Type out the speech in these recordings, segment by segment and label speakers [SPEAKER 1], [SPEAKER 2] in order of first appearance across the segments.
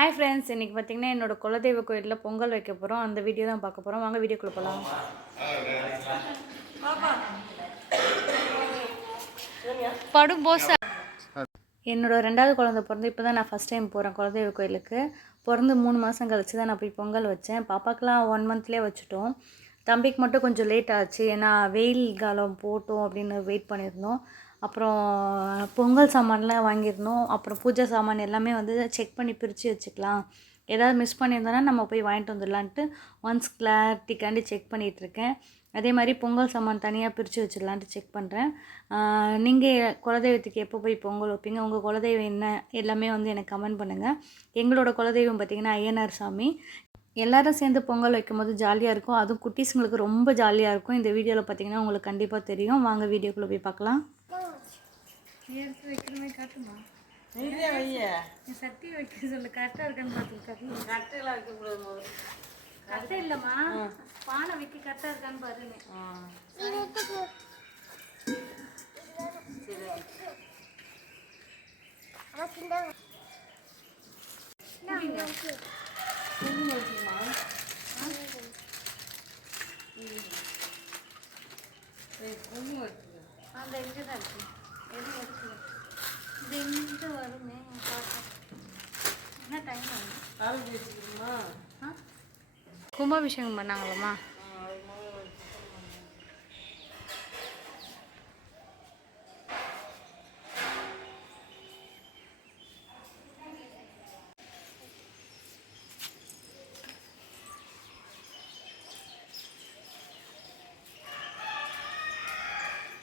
[SPEAKER 1] Hi friends இன்றைக்கி பார்த்தீங்கன்னா என்னோட குலதெய்வ கோயிலில் பொங்கல் வைக்க போகிறோம் அந்த வீடியோ தான் பார்க்க போகிறோம் வாங்க வீடியோ போகலாம் படும் போசா. என்னோட ரெண்டாவது குழந்தை பிறந்து இப்போ தான் நான் ஃபஸ்ட் டைம் போகிறேன் குலதெய்வ கோயிலுக்கு. பிறந்து மூணு மாதம் கழிச்சு தான் நான் போய் பொங்கல் வச்சேன். பாப்பாக்கெலாம் ஒன் மந்த்லேயே வச்சுட்டோம். தம்பிக்கு மட்டும் கொஞ்சம் லேட் ஆச்சு. ஏன்னா வெயில் காலம் போட்டோம் அப்படின்னு வெயிட் பண்ணியிருந்தோம். அப்புறம் பொங்கல் சாமான்லாம் வாங்கியிருந்தோம் அப்புறம் பூஜை சாமான் எல்லாமே வந்து செக் பண்ணி பிரித்து வச்சுக்கலாம். ஏதாவது மிஸ் பண்ணியிருந்தோன்னா நம்ம போய் வாங்கிட்டு வந்துடலான்ட்டு ஒன்ஸ் கிளாரிட்டிக்காண்டி செக் பண்ணிகிட்ருக்கேன் அதே மாதிரி பொங்கல் சாமான் தனியாக பிரித்து வச்சிடலான்ட்டு செக் பண்ணுறேன் நீங்கள் குலதெய்வத்துக்கு எப்போ போய் பொங்கல் வைப்பீங்க? உங்கள் குலதெய்வம் என்ன? எல்லாமே வந்து எனக்கு கமெண்ட் பண்ணுங்கள் எங்களோட குலதெய்வம் பார்த்திங்கன்னா ஐயனார் சாமி. எல்லாரும் சேர்ந்து பொங்கல் வைக்கும்போது ஜாலியாக இருக்கும். அதுவும் குட்டீஸுங்களுக்கு ரொம்ப ஜாலியாக இருக்கும். இந்த வீடியோவில் பார்த்தீங்கன்னா உங்களுக்கு கண்டிப்பாக தெரியும். வாங்க வீடியோக்குள்ளே போய் பார்க்கலாம். எடுத்து வைக்கிற மாதிரி காட்டுமா?
[SPEAKER 2] நீங்களே வைய.
[SPEAKER 1] நீ சட்டி வைக்க சொல்லு கரெக்டாக இருக்கான்னு பார்த்துருக்காரு
[SPEAKER 2] கட்டையெல்லாம் வைக்கக்கூடாது
[SPEAKER 1] கரெக்டாக இல்லைம்மா. பானை வைக்க கரெக்டாக இருக்கான்னு பாருங்க அந்த இங்கே தான் இருக்கு. இங்கே வருமே என்ன டைம் ஆகும்
[SPEAKER 2] காலேஜ் வச்சுக்கணுமா
[SPEAKER 1] ஆ கும்பாபிஷேகம் பண்ணாங்களாம்மா?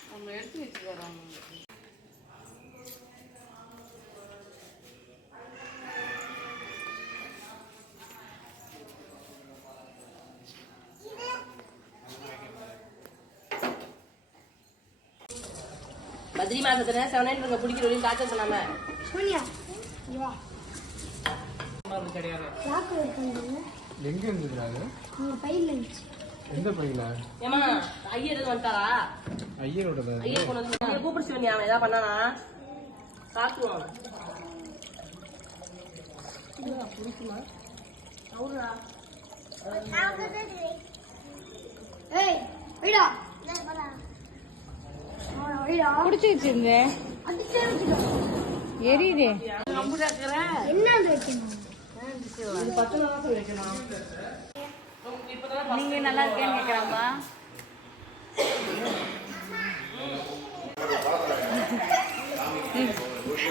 [SPEAKER 2] நம்ம எடுத்து வச்சுக்கிறோம் பத்ரி மாசத்துல செவனேன் இவங்க பிடிக்கிற வரையும் காய்ச்சல் சொன்னாம.
[SPEAKER 3] எங்க இருந்ததுடா அது? எந்த பையில?
[SPEAKER 2] ஏமா ஐயர் எதுவும் வந்துட்டாரா?
[SPEAKER 3] ஐயரோட
[SPEAKER 2] ஐயர் கொண்டு வந்து பண்ணி அவன்? ஏதாவது பண்ணானா? அவன் பிடிக்குமா அவருடா
[SPEAKER 1] குடிச்சு வச்சிருந்தேன் எரியுதே. நீங்க நல்லா இருக்கேன்னு கேக்குறாமா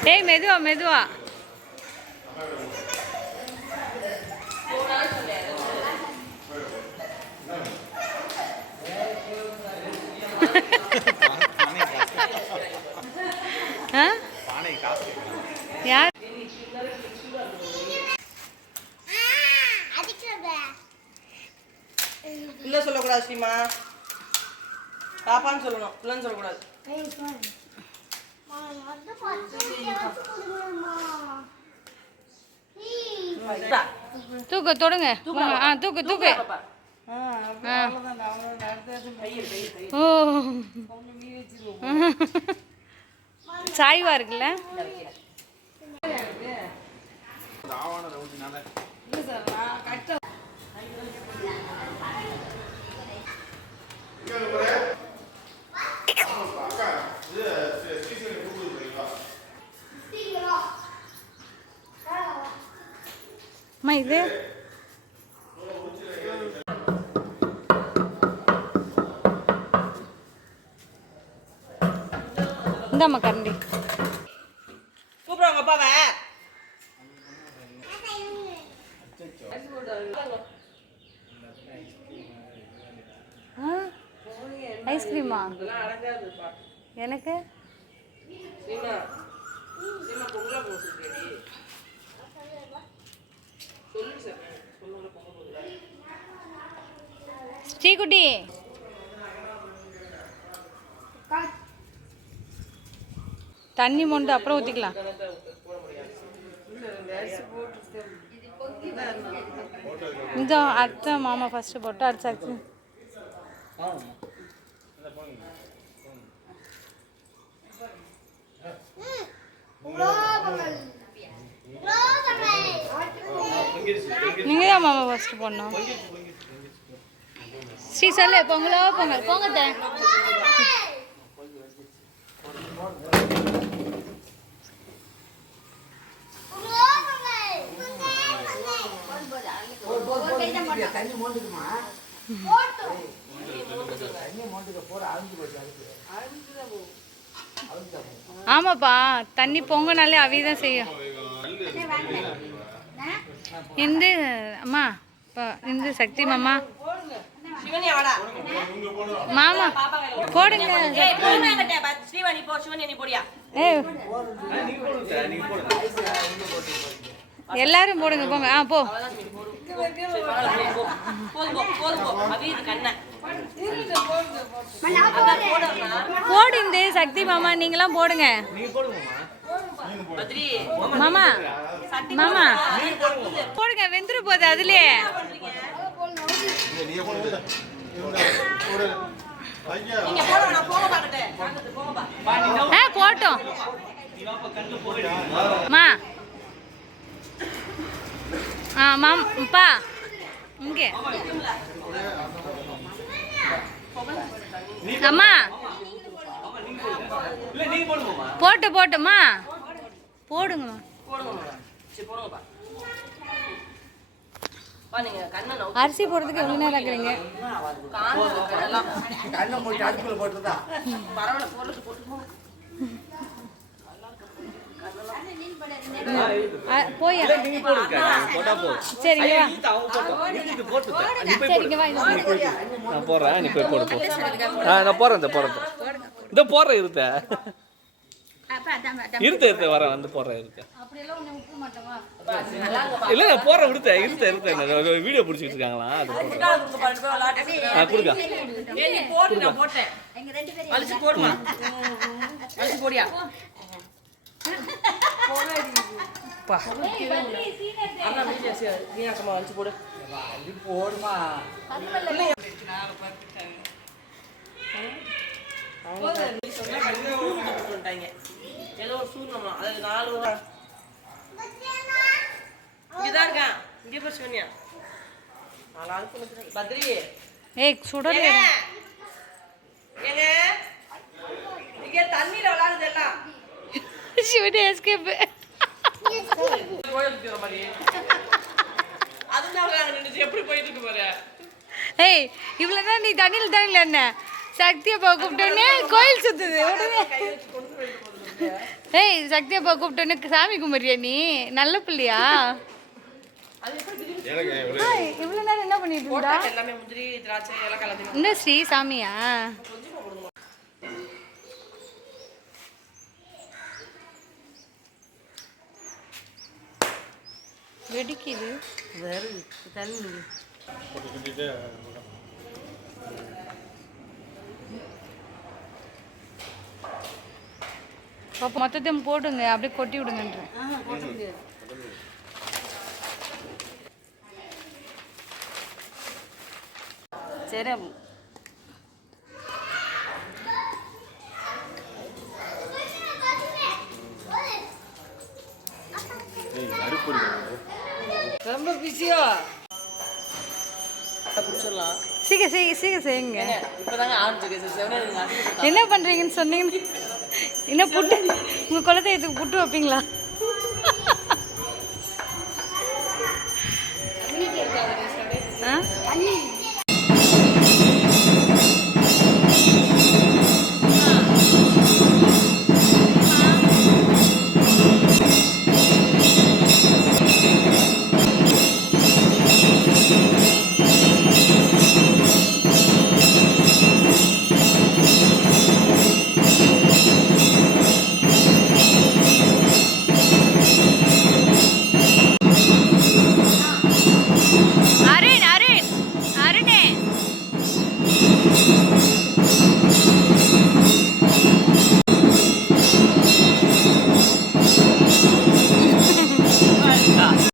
[SPEAKER 1] ஏய் மெதுவா மெதுவா ஆ? யார்
[SPEAKER 2] இல்ல ஸ்ரீமா பாப்பான்னு சொல்லணும். இல்லைன்னு சொல்லக்கூடாது.
[SPEAKER 1] தூக்கு. தொடுங்க. ஆ தூக்கு தூக்கு. சாய்வா இருக்குல்ல? அம்மா இது? இந்தாம்மா கரண்டி
[SPEAKER 2] கூப்பிடுவாங்க அப்பாவை
[SPEAKER 1] ஆ ஐஸ்கிரீமா
[SPEAKER 2] இதெல்லாம் அடங்காதுப்பா
[SPEAKER 1] எனக்கு
[SPEAKER 2] சீமா சீமா பொங்கலா போக சொல்லியடி சொல்லு சார் பொங்கல ஐஸ்கிரீமா? எனக்கு?
[SPEAKER 1] ஸ்ரீகுட்டி. தண்ணி மொண்டு அப்புறம் ஊற்றிக்கலாம் இந்த அடுத்த மாமா ஃபஸ்ட்டு போட்டு அடுத்த
[SPEAKER 4] நீங்கள் தான் மாமா ஃபஸ்ட்டு போடணும் ஸ்ரீ சொல்லு பொங்கலோ பொங்கல் பொங்க தே ஆமாப்பா தண்ணி பொங்கனாலே அவி தான் செய்யும். இந்த அம்மா இந்த சக்தி மாமா. மாமா போடுங்க. எல்லாரும் போடுங்க போங்க. ஆ போ. போடு இந்த சக்தி மாமா நீங்களாம் போடுங்க. மாமா மாமா. போடுங்க வெந்துரு போகுது அதுலயே. ஆ போட்டோம். மா. ஆ மாம் பா இங்கே. அம்மா. போட்டு போட்டுமா போடுங்கம்மா.
[SPEAKER 2] போடுங்க
[SPEAKER 4] அரிசி போடுறதுக்கு எவ்வளோ நேரம் ஆக்குறீங்க?
[SPEAKER 2] காஞ்சு எல்லாம் கண்ணை மூடி அடுப்புல போட்டுதா பரவாயில்ல போடுறது போட்டு
[SPEAKER 4] ஆ, போயா சரிங்க வா. சரிங்க வா இந்த
[SPEAKER 5] நான் போடுறேன். நீ போய் போடு. போ ஆ நான் போடுறேன் இந்த போடுறேன் இந்த போடுறேன் இருத்த. இருத்த இருத்த வரேன். வந்து போடுறேன்
[SPEAKER 4] மாட்டோமா?
[SPEAKER 5] இல்லை நான் போடுறேன் இருத்த இருத்த. இருத்த வீடியோ பிடிச்சிட்டு இருக்காங்களா? அது. ஆ கொடுக்க.
[SPEAKER 2] ஏய் நீ போடு நான் போட்டேன். போடுமா? போடியா? ஏதோ ஒரு சூழ்நிலை அது நாலு இங்கதான் இருக்கான் இங்கே போய் சொன்னியா நாலாவது பத்திரி
[SPEAKER 4] ஏய் சுடல
[SPEAKER 2] ஏங்க ஏங்க இங்க தண்ணியில விளையாடுது எல்லாம்
[SPEAKER 4] சிவனி எஸ்கேப்
[SPEAKER 2] கோயில் சுத்திற மாதிரி அதுதான் விளையாட நின்னுச்சு எப்படி போயிட்டு இருக்கு பாரு
[SPEAKER 4] ஏய் இவ்வளோ நீ தண்ணியில் தண்ணியில் என்ன? சக்தி அப்பா கூப்பிட்டோன்னே கோயில் சுத்துது. உடனே. ஏய் சக்தி அப்பா கூப்பிட்டோன்னே சாமி கும்பிட்றியா நீ? நல்ல பிள்ளையா? இவ்வளோ நேரம் என்ன பண்ணிட்டு இருந்தா? இந்த ஸ்ரீ சாமியா? வெடிக்குது.
[SPEAKER 2] வேறு தண்ணி.
[SPEAKER 4] அப்போ மொத்தத்தையும் போடுங்க அப்படியே கொட்டி விடுங்கன்றேன்
[SPEAKER 2] சரி ரொம்ப பிஸியோ குடிச்சிடலாம்.
[SPEAKER 4] சீக்கிரம் சீக்கிரம் சீக்கிரம் செய்யுங்க.
[SPEAKER 2] இப்போதாங்க ஆரம்பிச்சிருக்கு
[SPEAKER 4] என்ன பண்ணுறீங்கன்னு சொன்னீங்க? என்ன புட்டு? உங்கள் குலதெய்வத்துக்கு புட்டு வைப்பீங்களா? ஆ?